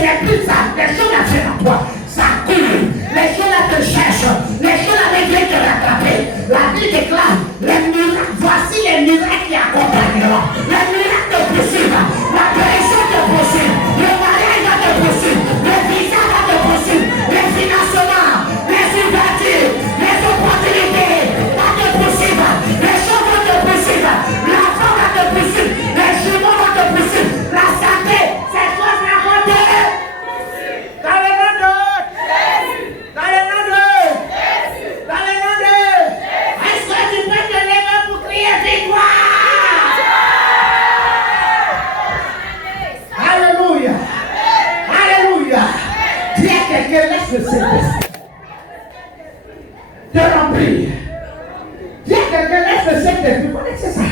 n'est plus ça. Les choses là viennent en toi. Ça coule. Les choses là te cherchent. Les choses là viennent te rattraper. La vie déclare les miracles. Voici les miracles qui accompagneront. Les miracles te poursuivent. La guérison te poursuit. Le mariage va te poursuivre. Le visa va te poursuivre. Les financements, les ouvertures, les opportunités vont te poursuivre. Les choses vont te poursuivre. L'enfant va te poursuivre. Les jumeaux vont te poursuivre. La santé, ces choses-là vont te poursuivre. Dans le nom de Jésus. Dans le nom de Jésus. Dans le nom de Jésus. Est-ce que tu peux te lever pour crier victoire? Alléluia. Alléluia. Dis à quelqu'un, laisse le Saint-Esprit te remplir. Dis à quelqu'un, laisse le Saint-Esprit. Vous connaissez ça?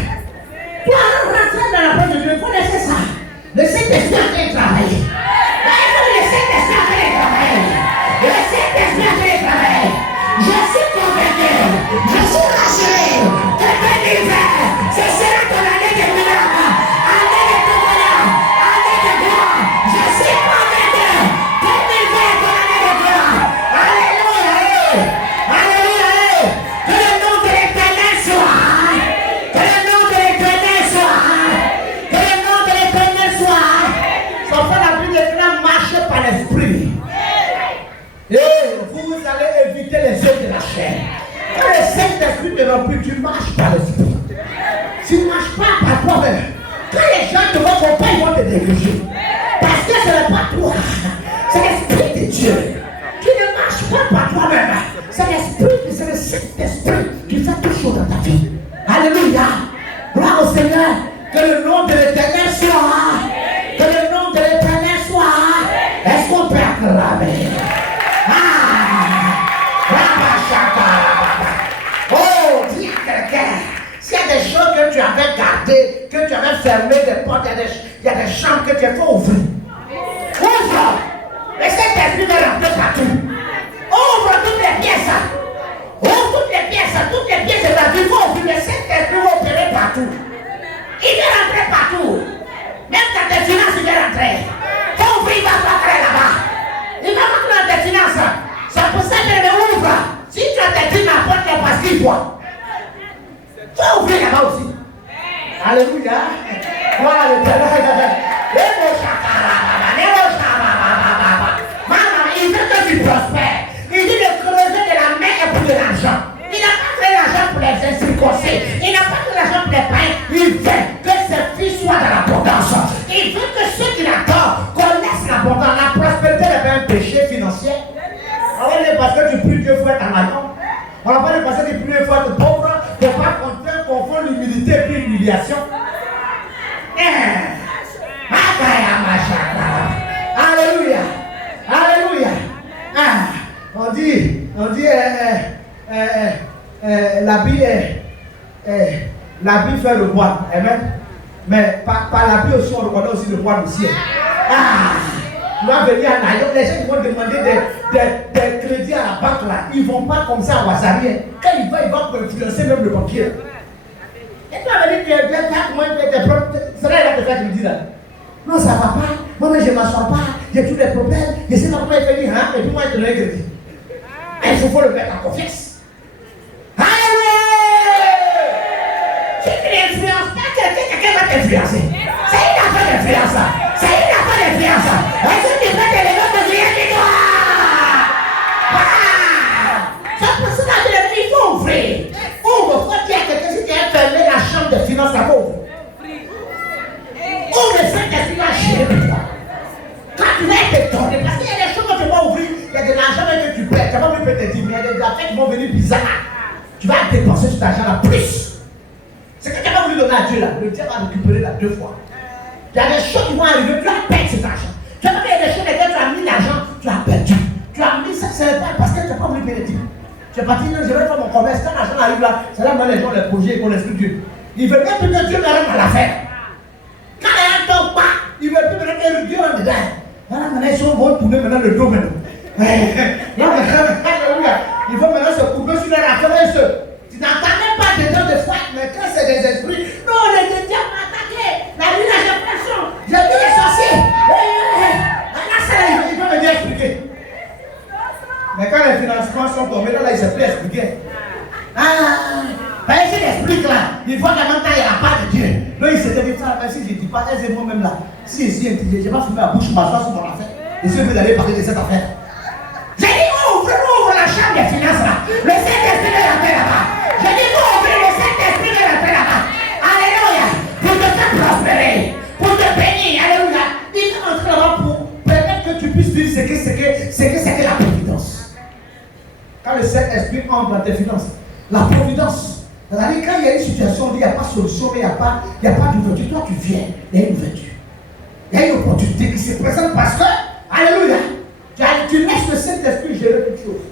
Toi, rentrer dans la parole de Dieu, vous connaissez ça? Le Saint-Esprit a fait travailler. Le Saint-Esprit a fait travailler. Le Saint-Esprit a fait travailler. Je suis convaincu, je suis rassuré que 2020, ce sera ton année de miracles, année de témoignages, année de gloire. Je suis convaincu que 2020 est ton année de gloire. Alléluia. Alléluia. Que le nom de l'Éternel soit. Que le nom de l'Éternel soit. Que le nom de l'Éternel soit. Son frère a pris des grands marches par l'esprit. Et vous allez éviter les œuvres de la chair. Quand le Saint-Esprit te remplit, tu marches par l'esprit. Tu ne marches pas par toi-même. Quand les gens te voient comme ils vont te diriger. Parce que ce n'est pas toi. C'est l'Esprit de Dieu. Tu ne marches pas par toi-même. C'est l'Esprit, c'est le Saint-Esprit qui fait tout chose dans ta vie. Alléluia. Gloire au Seigneur. Que le nom de l'Éternel soit. Que le nom de l'Éternel soit. Est-ce qu'on peut acclamer? Oh, dis à quelqu'un, s'il y a des choses que tu avais gardées, que tu avais fermées, des portes, il y a des chambres que tu as fait ouvrir. Ouvre! Et cet esprit va rentrer partout. Ouvre toutes les pièces. Ouvre toutes les pièces de ta vie. Il faut ouvrir, mais cet esprit va opérer partout. Il va rentrer partout. Même dans tes finances, il va rentrer. Il faut ouvrir, il va rentrer là-bas. Il va rentrer dans tes finances. C'est pour ça que le ouvre. Si tu as tes dîmes, apporte les parce qu'il voit. Tu vas ouvrir là-bas aussi. Alléluia. Voilà le Père. Il veut que tu prospères. Il dit de creuser de la main et pour de l'argent. Il n'a pas fait l'argent pour les incirconcis. Il n'a pas fait l'argent pour les païens. Il veut que ses fils soient dans l'abondance. Il veut que ceux qui l'adorent connaissent l'abondance. La prospérité n'est pas un péché financier. On va dire parce que tu pries Dieu faut être en avant. On va pas dire parce que tu pries Dieu faut être pauvre. Tu ne peux pas confondre l'humilité et puis l'humiliation. Alléluia. Alléluia. On dit l'habit fait le bois. Amen. Mais par l'habit aussi, on reconnaît aussi le bois du ciel. Tu vas venir à Nayon, les gens qui vont demander des crédits à la banque là, ils ne vont pas comme ça à Wazarien. Quand ils vont influencer même le banquier. Et tu vas venir dire, comment tu fais tes problèmes, c'est là qu'il va te faire, tu me dis là. Non, ça ne va pas, moi je ne m'assois pas, j'ai tous les problèmes, je sais pas comment il fait dire, et puis moi je te donne un crédit. Il faut le mettre en confiance. Alléluia! Si tu n'influences pas quelqu'un va t'influencer. C'est une affaire d'influence. C'est une affaire d'influence. Est-ce que tu peux te lever pour dire victoire? C'est pour ça que il faut ouvrir. Ouvre, faut dire à quelqu'un si tu as fermé la chambre de finances, ça ouvre. Ouvre le Saint-Esprit va gérer pour toi. Quand tu vas être tourné, parce qu'il y a des choses que tu vas ouvrir, il y a de l'argent que tu perds, tu vas pas ouvrir tes dîmes, il y a des affaires qui vont venir bizarres. Tu vas dépenser cet argent-là plus. C'est que tu n'as pas voulu donner à Dieu là, le Dieu va récupérer là 2 fois. Il y a des choses qui vont arriver, tu vas perdre cet argent. Tu vas pas il y a des choses lesquelles tu as mis l'argent, tu as perdu. Tu as mis ça, c'est pas parce que tu n'as pas voulu payer les dîmes. Tu es parti, je vais faire mon commerce, quand l'argent arrive là, c'est là où les gens, les projets, ils connaissent plus Dieu. Ils veulent même plus que Dieu me rende à l'affaire. Quand les gens ne tombent pas, ils veulent plus me rendre que Dieu en dedans. Voilà, maintenant ils sont bons pour maintenant le dos maintenant. Il faut maintenant se couper sur la affaire. Tu n'entends même pas des gens de foi, mais quand c'est des esprits, non, les diables m'ont attaqué. La lune a j'ai pression. J'ai vu les sorciers. Là, c'est il ne sait plus expliquer. Ben, si j'explique là, il voit qu'en même temps, il n'y a pas de Dieu. Donc il s'était dit ça, si je ne dis pas, elle c'est moi-même là. Si je suis intelligent, je vais fumer la bouche, m'asseoir sur mon affaire. Et si vous allez parler de cette affaire. J'ai dit, ouvre la chambre des finances là. Le Saint-Esprit de la paix là-bas. J'ai dit, ouvre le Saint-Esprit de la paix là-bas. Alléluia. Pour te faire prospérer. Pour te bénir. Alléluia. Il est entré là-bas pour permettre que tu puisses vivre ce que la providence. Quand le Saint-Esprit entre dans tes finances, la providence. C'est-à-dire quand il y a une situation où il n'y a pas de solution, mais il n'y a pas d'ouverture, toi tu viens, il y a une ouverture. Il y a une opportunité qui se présente parce que, alléluia, tu laisses le Saint-Esprit gérer toute chose.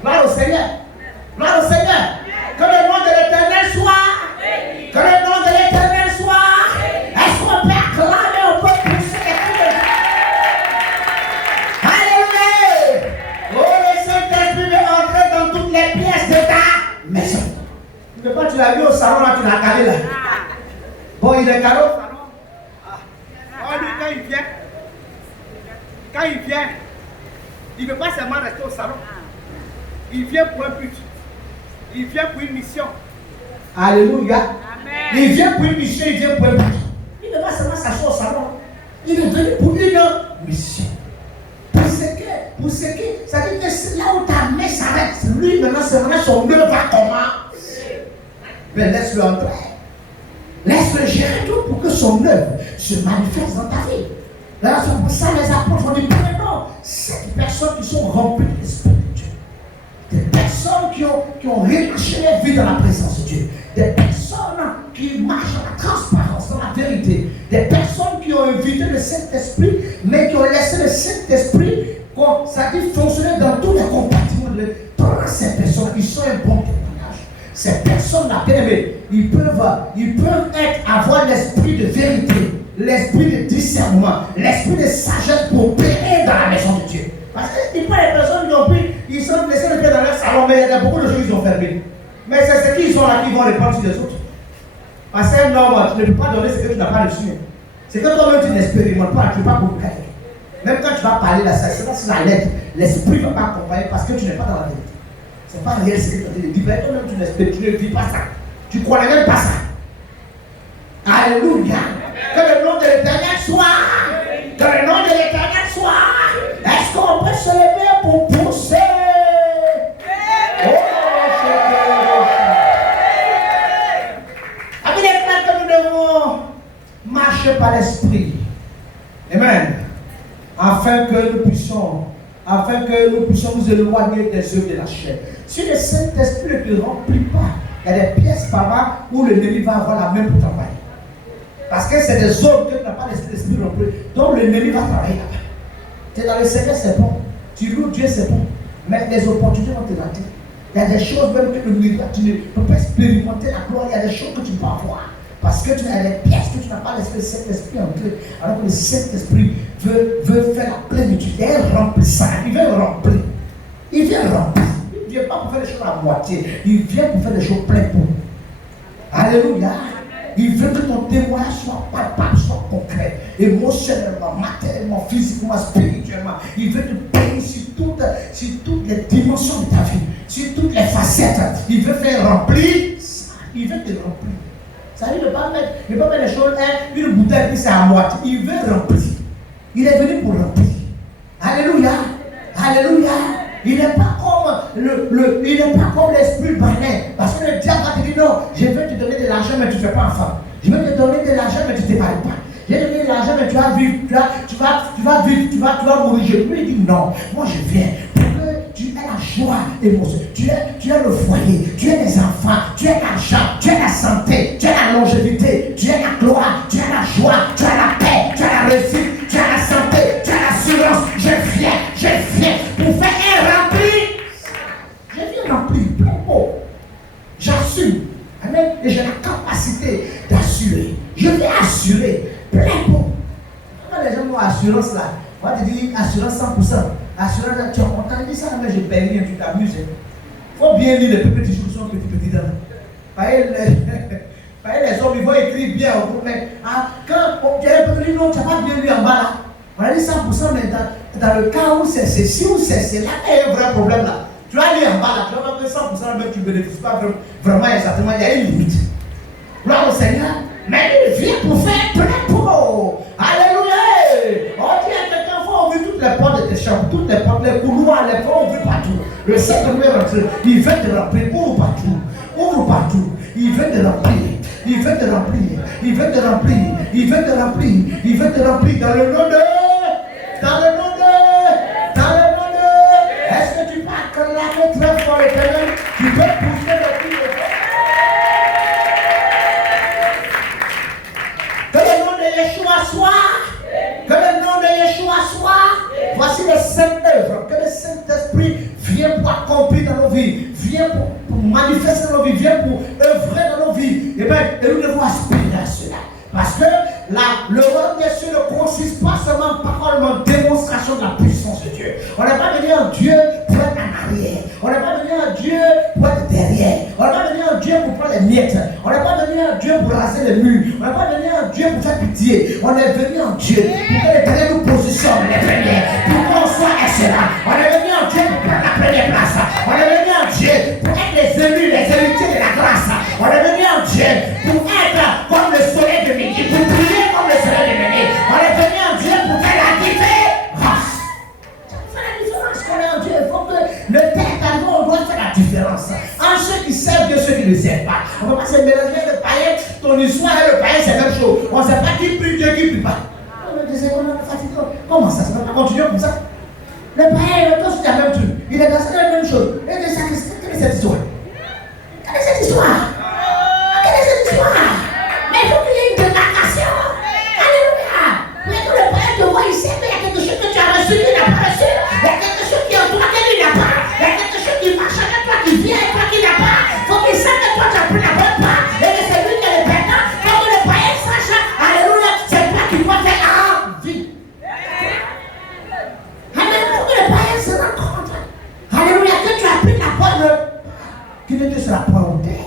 Gloire au Seigneur. Gloire au Seigneur. Que le nom de l'Éternel soit. Que le nom de l'Éternel soit. Est-ce qu'on peut acclamer, on peut pousser les coups de Dieu? Alléluia. Oh, le Saint-Esprit veut entrer dans toutes les pièces de ta maison. Quand tu l'as vu au salon, là, tu l'as calé là. Bon, il est calé au salon. Lui, quand il vient, il ne veut pas seulement rester au salon. Il vient pour un but. Il vient pour une mission. Alléluia. Amen. Il vient pour une mission, il vient pour un but. Il ne veut pas seulement s'asseoir au salon. Il est venu pour une mission. Pour ce que, ça veut dire que là où ta main s'arrête, lui maintenant, c'est vraiment son œuvre va comment? Mais laisse-le entrer. Laisse-le gérer tout pour que son œuvre se manifeste dans ta vie. Là, c'est pour ça les apôtres ont dit, prenons ces personnes qui sont remplies de l'Esprit de Dieu. Des personnes qui ont relâché leur vie dans la présence de Dieu. Des personnes qui marchent dans la transparence, dans la vérité. Des personnes qui ont invité le Saint-Esprit, mais qui ont laissé le Saint-Esprit, ça dit fonctionner dans tous les compartiments. Prends ces personnes qui sont un bon témoignage. Ces personnes-là, ils peuvent avoir l'esprit de vérité, l'esprit de discernement, l'esprit de sagesse pour opérer dans la maison de Dieu. Parce que il n'y a pas les personnes qui ont pris, ils sont laissés le pied dans leur salon, mais il y a beaucoup de choses qu'ils ont fermées. Mais c'est ce qu'ils ont là qui vont répondre sur les autres. Parce qu'un homme, tu ne peux pas donner ce que tu n'as pas reçu. C'est que toi-même tu n'expérimentes pas, tu ne peux pas beaucoup quelqu'un. Même quand tu vas parler là, ça sera sur la lettre, l'esprit ne va pas accompagner parce que tu n'es pas dans la vérité. Ce n'est pas réel ce que tu as dit. Mais toi-même tu ne vis pas ça. Tu ne connais même pas ça. Alléluia. Que le nom de l'Éternel soit. Que le nom de l'Éternel soit. Est-ce qu'on peut se lever pour pousser? Avec les frères que nous devons marcher par l'esprit. Amen. Afin que nous puissions nous éloigner des œuvres de la chair. Si le Saint-Esprit ne te remplit pas, il y a des pièces par là où l'ennemi va avoir la main pour travailler. Parce que c'est des zones que tu n'as pas l'esprit rempli. Donc l'ennemi va travailler là-bas. Tu es dans le Seigneur, c'est bon. Tu loues Dieu, c'est bon. Mais les opportunités vont te rater. Il y a des choses même que le miracle, tu ne peux pas expérimenter la gloire. Il y a des choses que tu peux avoir. Parce que tu as des pièces que tu n'as pas laissé le Saint-Esprit entrer. Alors que le Saint-Esprit veut faire la plénitude. Il est remplissant. Il veut remplir. Il vient remplir. Il ne vient pas pour faire les choses à moitié. Il vient pour faire les choses pleines pour. Alléluia. Il veut que ton témoignage soit palpable, soit concret. Émotionnellement, matériellement, physiquement, spirituellement. Il veut te bénir sur toutes les dimensions de ta vie. Sur toutes les facettes. Il veut faire remplir. Il veut te remplir. Ça veut dire ne pas mettre les choses, une bouteille qui c'est à moitié. Il veut remplir. Il est venu pour remplir. Alléluia. Alléluia. Il n'est pas comme l'esprit banal. Parce que le diable va te dire non, je vais te donner de l'argent, mais tu ne fais pas enfant. Je vais te donner de l'argent, mais tu ne te maries pas. Je vais te donner de l'argent, mais tu vas vivre, tu vas mourir. Je lui dis non. Moi je viens pour que tu aies la joie émotionnelle. Tu as le foyer, tu as les enfants, tu as l'argent, tu as la santé, tu as la longévité, tu as la gloire, tu as la joie, tu as la paix, tu as la réussite, tu as la santé, tu as l'assurance. Je viens pour faire un rempli. Je viens remplir plein pot. J'assume. Amen. Et j'ai la capacité d'assurer. Je vais assurer plein pot. Quand les gens ont assurance là, on va te dire assurance 100%. Assurance, tu as dit ça, mais je paye rien, tu t'amuses. Il faut bien lire les petites discussions petit dans. Les hommes, ils vont écrire bien au groupe, mais quand tu as un peu dit non, tu n'as pas bien lu en bas là. On a dit 100%, mais dans le cas où c'est ceci ou c'est là, il y a un vrai problème là. Tu Tu vas aller en bas là, tu vas voir que 100% même tu ne bénéficies pas vraiment exactement, il y a une limite. Gloire au Seigneur. Mais il vient pour faire plein pot. Alléluia. On dit à quelqu'un, il faut ouvrir toutes les portes de tes chambres, toutes les portes, les couloirs, les portes, ouvrir partout. Le Seigneur est rentré. Il veut te remplir. Ouvre partout. Ouvre partout. Il veut te remplir. Il veut te remplir. Il veut te remplir. Il veut te remplir. Il veut te remplir dans le nom de. Dans le nom de. Dans le nom de. Est-ce que tu peux acclamer très fort l'Éternel? Tu peux pousser le cri de Dieu. Que le nom de Yeshua soit. Que le nom de Yeshua soit. Voici les saintes œuvres. Que le Saint-Esprit vienne pour accomplir dans nos vies. Viens pour manifester dans nos vies. Viens pour œuvrer dans nos vies. Et bien, nous devons aspirer à cela. Parce que le royaume des cieux ne consiste pas seulement en parole, mais en démonstration de la puissance de Dieu. On n'est pas venu en Dieu pour être en arrière. On n'est pas venu en Dieu pour être derrière. On n'est pas venu en Dieu pour prendre les miettes. On n'est pas venu en Dieu pour raser les murs. On n'est pas venu en Dieu pour faire pitié. On est venu en Dieu pour que l'Éternel nous positionne les premières. Pour qu'on soit excellent. On est venu en Dieu pour prendre la première place. On est venu en Dieu pour être les élus, les héritiers de la grâce. On est venu en Dieu pour être comme le soleil de midi, pour briller comme le soleil de midi. On est venu en Dieu pour faire la différence. Ça fait la différence qu'on est en Dieu. Il faut que le texte on doit faire la différence. En ceux qui servent Dieu, ceux qui ne le servent pas. On ne peut pas se mélanger le païen. Ton histoire et le païen, c'est la même chose. On ne sait pas qui prie Dieu, qui ne prie pas. On me disait qu'on est fatigué. Comment ça? Ça ne va pas continuer comme ça. Le païen et le temps, c'est la même chose. Il est dans la même chose. Et de ça, quelle est cette histoire? Quelle est cette histoire? Quelle est cette histoire? Mais il faut qu'il y ait une démarcation. Alléluia. Mais quand le païen te voit, il sait qu'il y a quelque chose que tu as reçu, qu'il n'a pas reçu. Il y a quelque chose qui est en toi, qu'il n'a pas. Il y a quelque chose qui marche avec toi, qui vient avec toi, qui n'a pas. Il faut qu'il sache que toi, tu as pris la bonne part. Et que c'est lui qui est le perdant. Quand le païen sache, alléluia, c'est toi qui dois faire envie. Amen. Il faut que le païen se rende compte. Alléluia, que tu as pris la bonne part, qui ne te sera pas ôté.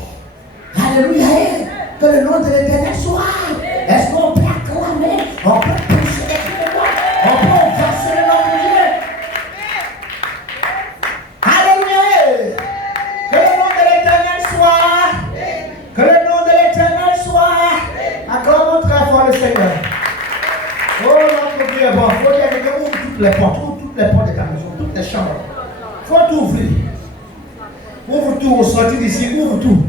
Alléluia. Que le nom de l'Éternel soit. Est-ce qu'on peut acclamer? On peut pousser les cris de gloire. On peut verser le nom de Dieu. Alléluia. Que le nom de l'Éternel soit. Que le nom de l'Éternel soit. Acclamons très fort le Seigneur. Oh, notre Dieu est bon. Il faut dire que ouvre toutes les portes. Ouvre toutes les portes de ta maison. Toutes les chambres. Il faut tout ouvrir. Ouvre tout au sortir d'ici. Ouvre tout.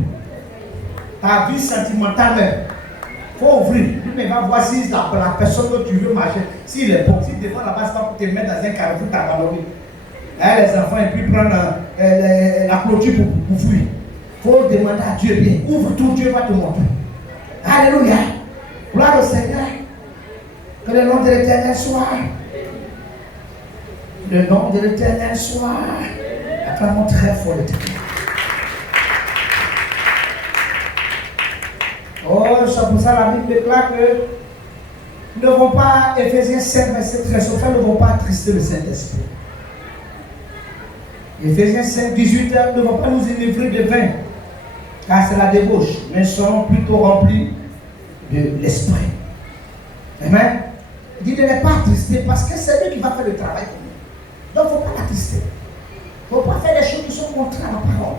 Ta vie sentimentale même. Il faut ouvrir. Mais va voir si la personne que tu veux marcher, s'il est bon, si devant là-bas, c'est pas pour te mettre dans un carrefour, t'abandonner. Les enfants, et puis prendre la clôture pour fuir. Il faut demander à Dieu bien. Ouvre tout, Dieu va te montrer. Alléluia. Gloire au Seigneur. Que le nom de l'Éternel soit. Le nom de l'Éternel soit. Acclamons très fort l'Éternel. Oh, c'est pour ça la Bible déclare que nous ne devons pas, Éphésiens 5, verset 13, nous ne devons pas attrister le Saint-Esprit. Éphésiens 5, 18, nous ne devons pas nous enivrer de vin, car c'est la débauche, mais soyons plutôt remplis de l'Esprit. Amen. Il dit de ne pas attrister, parce que c'est lui qui va faire le travail pour nous. Donc il ne faut pas l'attrister. Il ne faut pas faire des choses qui sont contraires à la parole.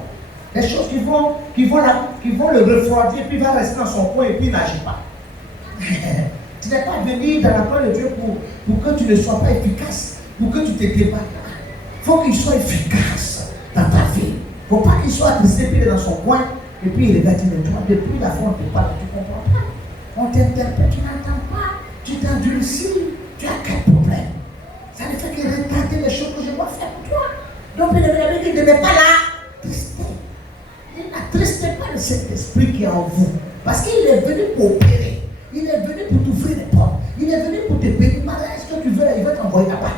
Des choses qui vont le refroidir, puis il va rester dans son coin et puis il n'agit pas. Tu n'es pas venu dans la parole de Dieu pour que tu ne sois pas efficace, pour que tu te débattes. Il faut qu'il soit efficace dans ta vie. Il ne faut pas qu'il soit attristé, puis il est dans son coin, et puis il regarde toi. Depuis la fois, on te parle, tu ne comprends pas. On t'interpelle, tu n'entends pas. Tu t'endurcis, tu as quel problème? Ça ne fait que retarder les choses que je dois faire pour toi. Donc il ne met pas là. N'attristez pas le Saint-Esprit qui est en vous. Parce qu'il est venu pour opérer. Il est venu pour t'ouvrir les portes. Il est venu pour te bénir. Maintenant, est-ce que tu veux, il va t'envoyer là-bas.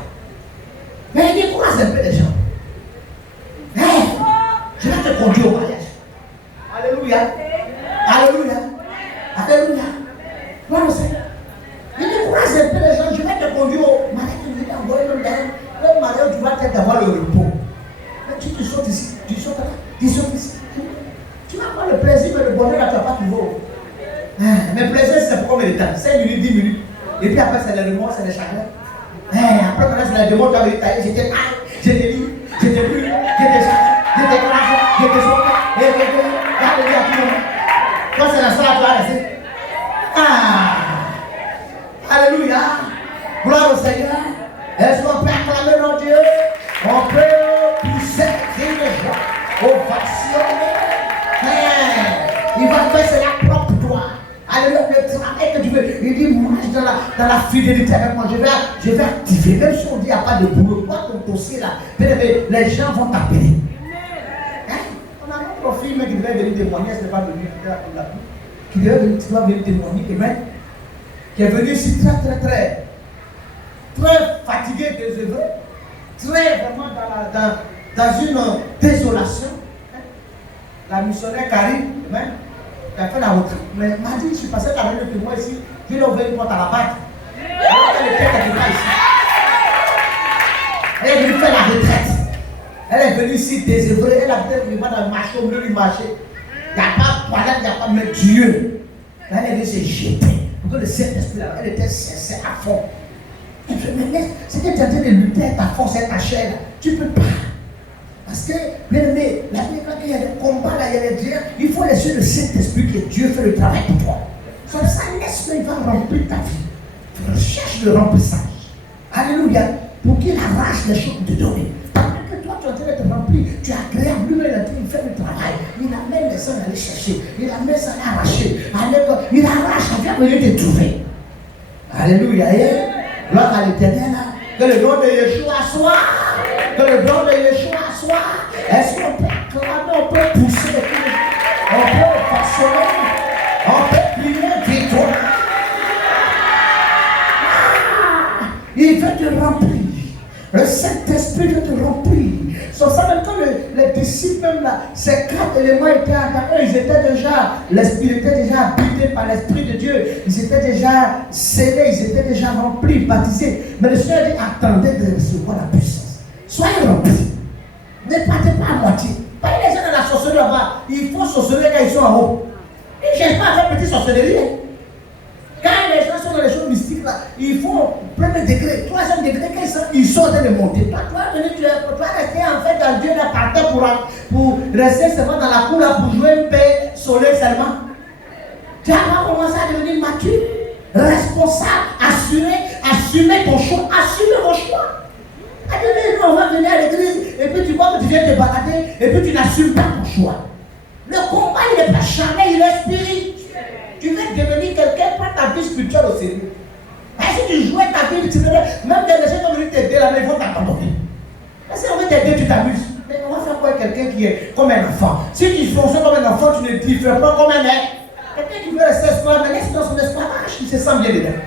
Mais il décourage un peu les gens. Hey, je vais te conduire au mariage. Alléluia. Alléluia. Alléluia. Gloire au Seigneur. Il décourage un peu les gens. Je vais te conduire au mariage. Je vais t'envoyer le mariage, tu vas peut-être avoir le repos. Mais tu sautes ici. Tu sautes là. Tu sautes ici. Tu vas avoir le plaisir, mais le bonheur, là, tu n'as pas toujours. Mais le plaisir, c'est pour combien de temps? 5 minutes, 10 minutes. Et puis après, c'est les remords, c'est les chagrins. Après, c'est les remords, tu as taillé, j'étais mal, j'étais libre, j'étais plus, j'étais chagrin. Je te souhaite. Alléluia, tout le monde. Quand c'est la soirée, tu vas rester. Alléluia. Gloire au Seigneur. Est-ce qu'on peut acclamer notre Dieu? On peut pousser les gens, ovationner. Il va faire cela propre pour toi. Alléluia, le travail que tu veux. Il dit, marche dans la fidélité avec moi. Je vais activer. Même si on dit, il n'y a pas de boulot, toi, ton dossier là, les gens vont t'appeler. On a un profil, mais qui devait venir témoigner, ce n'est pas venu. Qui doit venir témoigner, amen. Qui est venu ici très fatigué, désœuvré, très vraiment dans une désolation. La missionnaire Karine, amen. Il a fait la retraite. Mais m'a dit, je suis passé par le témoin ici, puis il a ouvert une porte à la batte. Alors elle était quelque part ici. Elle est venue faire la retraite. Elle est venue ici désœuvrée. Elle a peut-être vu dans le marché, au milieu du marché. Il n'y a pas de toilette, il n'y a pas de Dieu. Là, elle est venue se jeter. Pour que le Saint-Esprit, elle était sincère à fond. Elle dit, mais c'est que tu es en train de lutter avec ta force, avec ta chair. Tu ne peux pas. Parce que, bien aimé, la Bible, quand il y a des combats, là, il y a des dieux, il faut laisser le Saint-Esprit que Dieu fait le travail pour toi. Sans ça, laisse-le, il va remplir ta vie. Recherche le remplissage. Alléluia. Pour qu'il arrache les choses de donner. Parce que toi, tu es en train de te remplir, tu es agréable, lui, il fait le travail. Il amène les gens à aller chercher. Il amène ça à arracher. Il arrache, il vient venir te trouver. Alléluia. Gloire à l'Éternel. Que le nom de Yeshua soit. Que le nom de Yeshua soit. Est-ce qu'on peut acclamer, on peut pousser, on peut façonner, on peut plier victoire. Il veut te remplir. Le Saint-Esprit veut te remplir. Sur ça, même quand les disciples, même là, ces 4 éléments étaient attaqués, ils étaient déjà, l'Esprit était déjà habité par l'Esprit de Dieu. Ils étaient déjà scellés, ils étaient déjà remplis, baptisés. Mais le Seigneur dit, attendez de recevoir la puissance. Soyez remplis. Ne partez pas à moitié. Pas les gens dans la sorcellerie là-bas, ils font sorcellerie quand ils sont en haut. Ils ne cherchent pas à faire petite sorcellerie. Quand les gens sont dans les choses mystiques là, ils font premier degré, troisième degré, quand ils sont en train de monter. Toi, tu vas rester en fait dans Dieu là par terre pour rester seulement dans la cour là pour jouer une paix soleil seulement. Tu vas commencer à devenir mature, responsable, assumer ton choix, assumer vos choix. On va venir à l'église et puis tu vois que tu viens te balader et puis tu n'assumes pas ton choix. Le combat il n'est pas charnel, il est spirituel. Tu veux devenir quelqu'un, prends ta vie spirituelle au sérieux. Et si tu jouais ta vie spirituelle, même des gens qui vont venir t'aider là, ils vont t'abandonner. Et si on veut t'aider, tu t'amuses. Mais on va faire quoi quelqu'un qui est comme un enfant? Si tu fonctionnes comme un enfant, tu ne diffères pas comme un mec. Quelqu'un qui veut rester esclave, mais laisse dans son esclavage, il se sent bien dedans.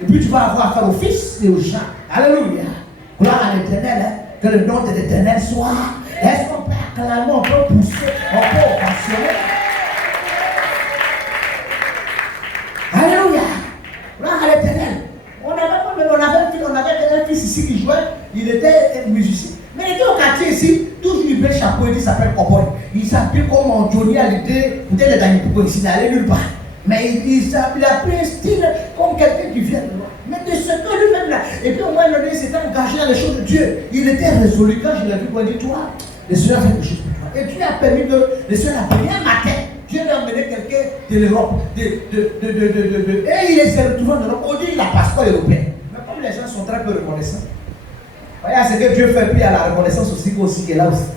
Et puis tu vas avoir affaire aux fils et aux gens. Alléluia. Gloire à l'Éternel, hein? Que le nom de l'Éternel soit. Est-ce qu'on peut acclamer, on peut pousser, on peut ovationner? Alléluia. Gloire à l'Éternel. On avait un fils ici qui jouait, il était un musicien. Mais il était au quartier ici, toujours il met le chapeau, il s'appelle Cowboy. Il s'appelle comme Johnny Hallyday, peut-être les derniers pour ici, il n'allait nulle part. Mais il a pris un style comme quelqu'un qui vient de loin. Mais de ce que lui-même là, et puis au moins il s'était engagé dans les choses de Dieu. Il était résolu quand je l'ai vu, il dit, toi, le Seigneur a fait quelque chose pour toi. Et Dieu a permis que le Seigneur a pris un matin. Dieu lui a emmené quelqu'un de l'Europe. Et il s'est retrouvé en Europe. On dit qu'il a passeport européen. Mais comme les gens sont très peu reconnaissants. Voyez ce que Dieu fait, puis il y a la reconnaissance aussi qui est là aussi.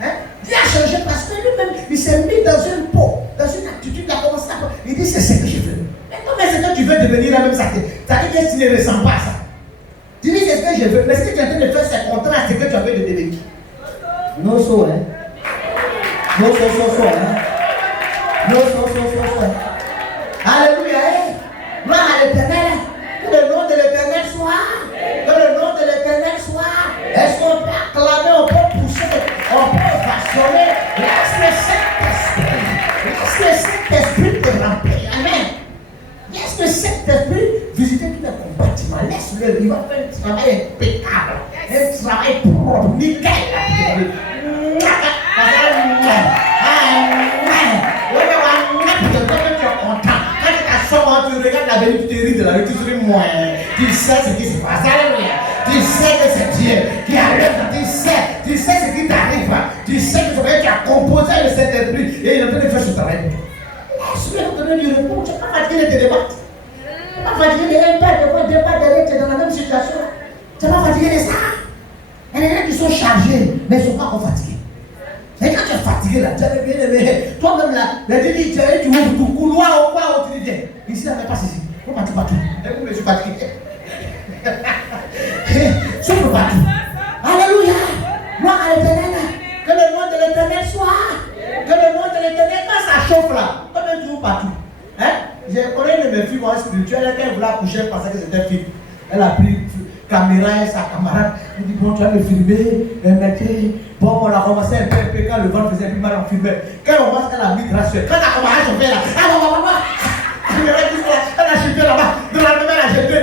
Hein? Dieu a changé parce que lui-même, il s'est mis dans une peau, dans une attitude, il a commencé à... Il dit, c'est ce que je veux. Mais comment est-ce que tu veux devenir la même ça dit que tu ne ressens pas ça. Tu dis, c'est ce que je veux. Mais ce que tu es en train de faire, c'est contraire à ce que tu as envie de devenir. Non, so, hein. Non, so, hein. Non, so. Alléluia, hein. Gloire à l'Éternel. Que le nom de l'Éternel soit. Que le nom de l'Éternel soit. Est-ce qu'on peut acclamer, on peut pousser, on peut façonner? Laisse le Saint-Esprit te remplir. Amen. Laisse le Saint-Esprit visiter tous les compartiments. Laisse-le, il va faire un travail impeccable. Un travail propre, nickel. Quand tu regardes la vérité, tu te ris de la vérité, tu dis moi, tu sais ce qui se passe, alléluia. Tu sais que c'est Dieu qui arrive, tu sais ce qui t'arrive. Tu sais que tu as composé le Saint-Esprit et il est en train de faire ce travail. Laisse-le donner du repos. Tu n'es pas fatigué de te débattre. Tu n'es pas fatigué de débattre derrière, tu es dans la même situation. Tu n'es pas fatigué de ça. Il y en a qui sont chargés, mais ils ne sont pas encore fatigués. Et quand tu es fatigué là, tu es bien aimé. Toi-même là, tu ouvres ton couloir au quoi tu dis, ici, là, mais pas ici. Pourquoi tu pas tout? Et vous, je suis fatigué. Souffle partout. Alléluia. Gloire à l'Éternel. Que le nom de l'Éternel soit. Que le nom de l'Éternel, quand ça chauffe là, comme un tour partout. Hein? J'ai connu une de mes filles spirituelles, quand elle voulait accoucher, elle pensait que c'était un film. Elle a pris caméra et sa camarade. Elle dit, bon, tu vas me filmer. Elle mettait. Bon, on a commencé un peu quand le ventre faisait plus mal, on filmait. Quand on voit qu'elle a mis grâce, quand elle a commencé à chauffer là, elle a chuté là-bas, de la même elle a jeté.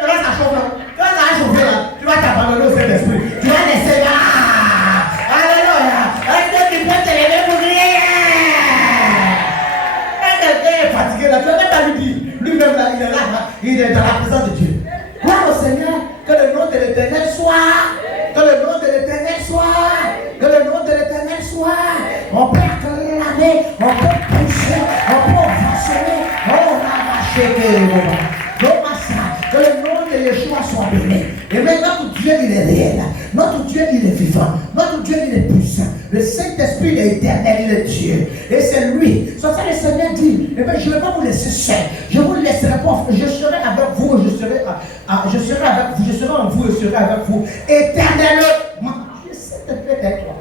Là, ça chauffe là. Quand ça a chauffé là, tu vas t'abandonner au Saint-Esprit. Tu vas laisser là. Alléluia. Est-ce que tu peux te lever pour crier? Quand quelqu'un est fatigué là, tu vas même pas lui dire. Lui-même là, il est là, il est dans la présence de Dieu. Gloire au Seigneur, que le nom de l'Éternel soit. Que le nom de l'Éternel soit. Que le nom de l'Éternel soit. On peut acclamer, on peut pousser, on peut ovationner. On va marcher que le nom de Yeshua soit béni. Et maintenant, notre Dieu, il est réel. Notre Dieu, il est vivant. Notre Dieu, il est puissant. Le Saint-Esprit, il est éternel, il est Dieu. Et c'est lui. C'est ça que le Seigneur dit. Eh bien, je ne vais pas vous laisser seul. Je vous laisserai pas. Je serai avec vous. Je serai avec vous. Je serai en vous et je serai avec vous. Éternellement. Je sais te faire avec toi.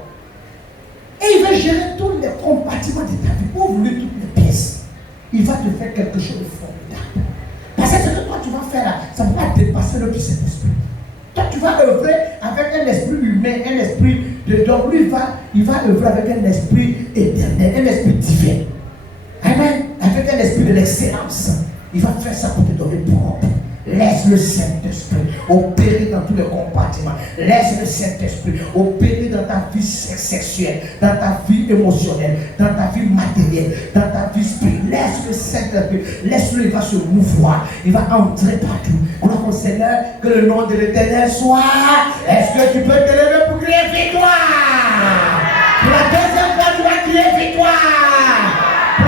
Et il va gérer tous les compartiments de ta vie. Ouvre-lui toutes les pièces. Il va te faire quelque chose de formidable. Parce que ce que toi tu vas faire là, ça ne va pas dépasser le Saint-Esprit. Toi tu vas œuvrer avec un esprit humain, un esprit de donc lui il va œuvrer avec un esprit éternel, un esprit divin. Amen. Avec un esprit de l'excellence. Il va faire ça pour te donner propre. Laisse le Saint-Esprit opérer dans tous les compartiments. Laisse le Saint-Esprit opérer dans ta vie sexuelle, dans ta vie émotionnelle, dans ta vie matérielle, dans ta vie spirituelle. Laisse le Saint-Esprit. Laisse-le, il va se mouvoir. Il va entrer partout. Gloire au Seigneur, que le nom de l'Éternel soit. Est-ce que tu peux te lever pour crier victoire? Pour la deuxième fois, tu vas crier victoire.